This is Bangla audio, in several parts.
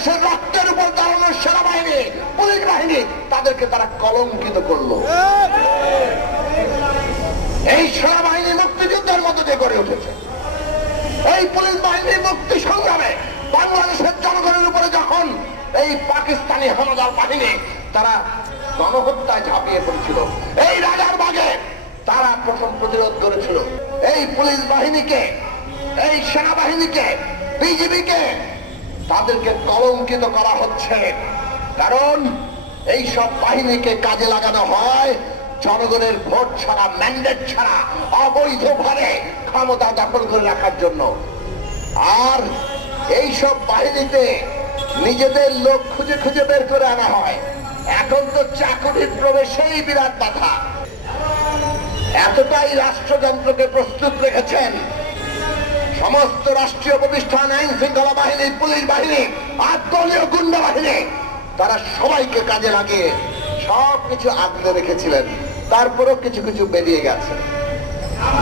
দেশের রক্তের উপর দাঁড়ানো সেনাবাহিনী, পুলিশ বাহিনী, তাদেরকে তারা কলঙ্কিত করলো। এই সেনাবাহিনী মুক্তিযুদ্ধের মধ্যে দিয়ে গড়ে উঠেছে। এই পুলিশ বাহিনীর মুক্তি সংগ্রামে বাংলাদেশের জনগণের উপরে যখন এই পাকিস্তানি হানাদার বাহিনী তারা গণহত্যায় ঝাঁপিয়ে পড়েছিল, এই রাজারবাগে তারা প্রথম প্রতিরোধ করেছিল। এই পুলিশ বাহিনীকে, এই সেনাবাহিনীকে, বিজিবিকে তাদেরকে কলঙ্কিত করা হচ্ছে। কারণ এই সব বাহিনীকে কাজে লাগানো হয় জনগণের ভোট ছাড়া, ম্যান্ডেট ছাড়া, অবৈধভাবে ক্ষমতা দখল করে রাখার জন্য। আর এই সব বাহিনীতে নিজেদের লোক খুঁজে খুঁজে বের করে আনা হয়। এখন তো চাকরির প্রবেশেই বিরাট বাধা। এতটাই রাষ্ট্রযন্ত্রকে প্রস্তুত রেখেছেন সমস্ত রাষ্ট্রীয় প্রতিষ্ঠান, আইন শৃঙ্খলা বাহিনী, পুলিশ বাহিনী আর দলীয় গুন্ডা বাহিনী, তারা সবাইকে কাজে লাগিয়ে সবকিছু আগলে রেখেছিলেন। তারপরও কিছু কিছু বেরিয়ে গেছে।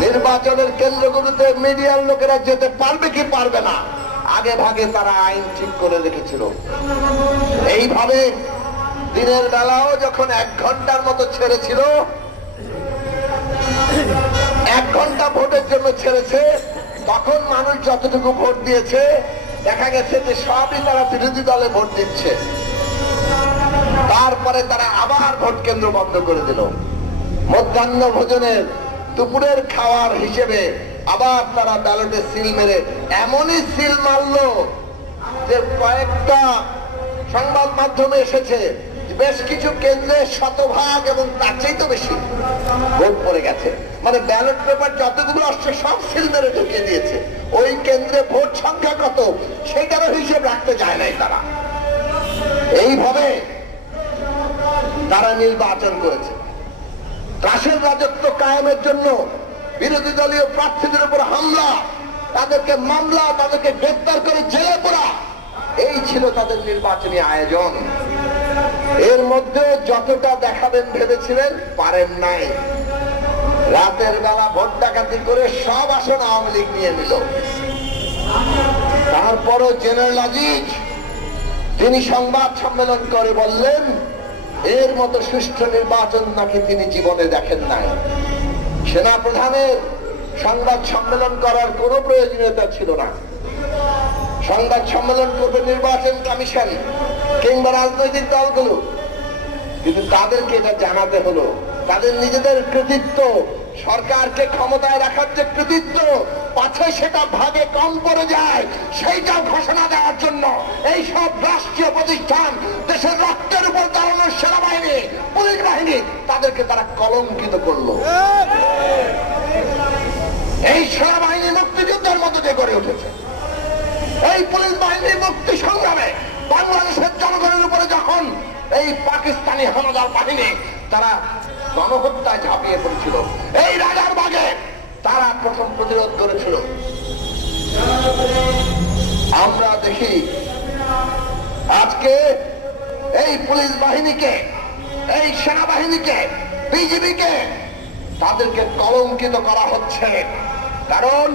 নির্বাচনের কেন্দ্রগুলোতে মিডিয়ার লোকেরা যেতে পারবে কি পারবে না, আগে ভাগে তারা আইন ঠিক করে রেখেছিল। এইভাবে দিনের বেলাও যখন 1 ঘন্টার মতো ছেড়েছিল, 1 ঘন্টা ভোটের জন্য ছেড়েছে, তখন মানুষ যতটুকু ভোট দিয়েছে দেখা গেছে যে সবই তারা বিরোধী দলে ভোট দিচ্ছে। তারপরে তারা আবার ভোট কেন্দ্র বন্ধ করে দিল। মধ্যাহ্ন ভোজনের, দুপুরের খাওয়ার হিসেবে আবার তারা ব্যালটে সিল মেরে এমনই সিল মারলো যে কয়েকটা সংবাদ মাধ্যমে এসেছে বেশ কিছু কেন্দ্রে শতভাগ এবং তার চাইতে বেশি ভোট পড়ে গেছে। মানে ব্যালট পেপার যতগুলো আসছে সব সিল মেরে ঢুকিয়ে দিয়েছে। ওই কেন্দ্রে ভোট সংখ্যা কত সেটারও হিসেব রাখতে যায় নাই তারা। এইভাবে তারা নির্বাচন করেছে। ত্রাসের রাজত্ব কায়েমের জন্য বিরোধী দলীয় প্রার্থীদের উপর হামলা, তাদেরকে মামলা, তাদেরকে গ্রেফতার করে জেলে পোড়া, এই ছিল তাদের নির্বাচনী আয়োজন। এর মধ্যে যতটা দেখাবেন ভেবেছিলেন পারেন নাই। রাতের বেলা ভোট ডাকাতি করে সব আসন আওয়ামী লীগ নিয়ে নিল। তারপরও জেনারেল আজিজ তিনি সংবাদ সম্মেলন করে বললেন এর মতো সুষ্ঠু নির্বাচন নাকি তিনি জীবনে দেখেন নাই। সেনা প্রধানের সংবাদ সম্মেলন করার কোন প্রয়োজনীয়তা ছিল না। সংবাদ সম্মেলন করবে নির্বাচন কমিশন কিংবা রাজনৈতিক দলগুলো, কিন্তু তাদেরকে এটা জানাতে হলো তাদের নিজেদের কৃতিত্ব, সরকারকে ক্ষমতায় রাখার যে কৃতিত্ব, পাছে সেটা ভাগে কম পড়ে যায় সেইটা ঘোষণা দেওয়ার জন্য এই সব রাষ্ট্রীয় প্রতিষ্ঠান, দেশের রক্তের উপর দাঁড়ানো সেনাবাহিনী, পুলিশ বাহিনী, তাদেরকে তারা কলঙ্কিত করলো। এই সেনাবাহিনী মুক্তিযুদ্ধের মধ্যে দিয়ে গড়ে উঠেছে। এই পুলিশ বাহিনীর মুক্তি সংগ্রামে বাংলাদেশের জনগণের উপরে যখন এই পাকিস্তানি হানাদার বাহিনী তারা গণহত্যায় ঝাঁপিয়ে পড়েছিল, এই রাজারবাগে তারা প্রথম প্রতিরোধ করেছিল। আমরা দেখি আজকে এই পুলিশ বাহিনীকে, এই সেনাবাহিনীকে, বিজিবিকে তাদেরকে কলঙ্কিত করা হচ্ছে। কারণ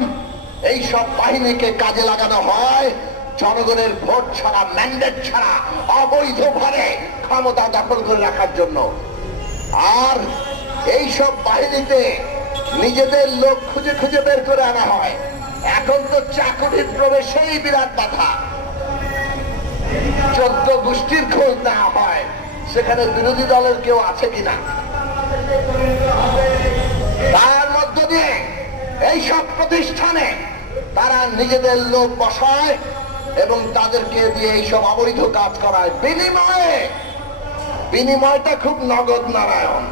এই সব বাহিনীকে কাজে লাগানো হয় জনগণের ভোট ছাড়া, ম্যান্ডেট ছাড়া, অবৈধভাবে ক্ষমতা দখল করে রাখার জন্য। আর এই সব বাহিনীতে নিজেদের লোক খুঁজে খুঁজে বের করে আনা হয়। এখন তো চাকরির প্রবেশেই বিরাট বাধা। 14 গোষ্ঠীর খোঁজ নেওয়া হয় সেখানে বিরোধী দলের কেউ আছে কিনা। তার মধ্য দিয়ে এই সব প্রতিষ্ঠানে তারা নিজেদের লোক বসায় এবং তাদেরকে দিয়ে এইসব অবৈধ কাজ করায়। বিনিময়টা খুব নগদ নারায়ণ।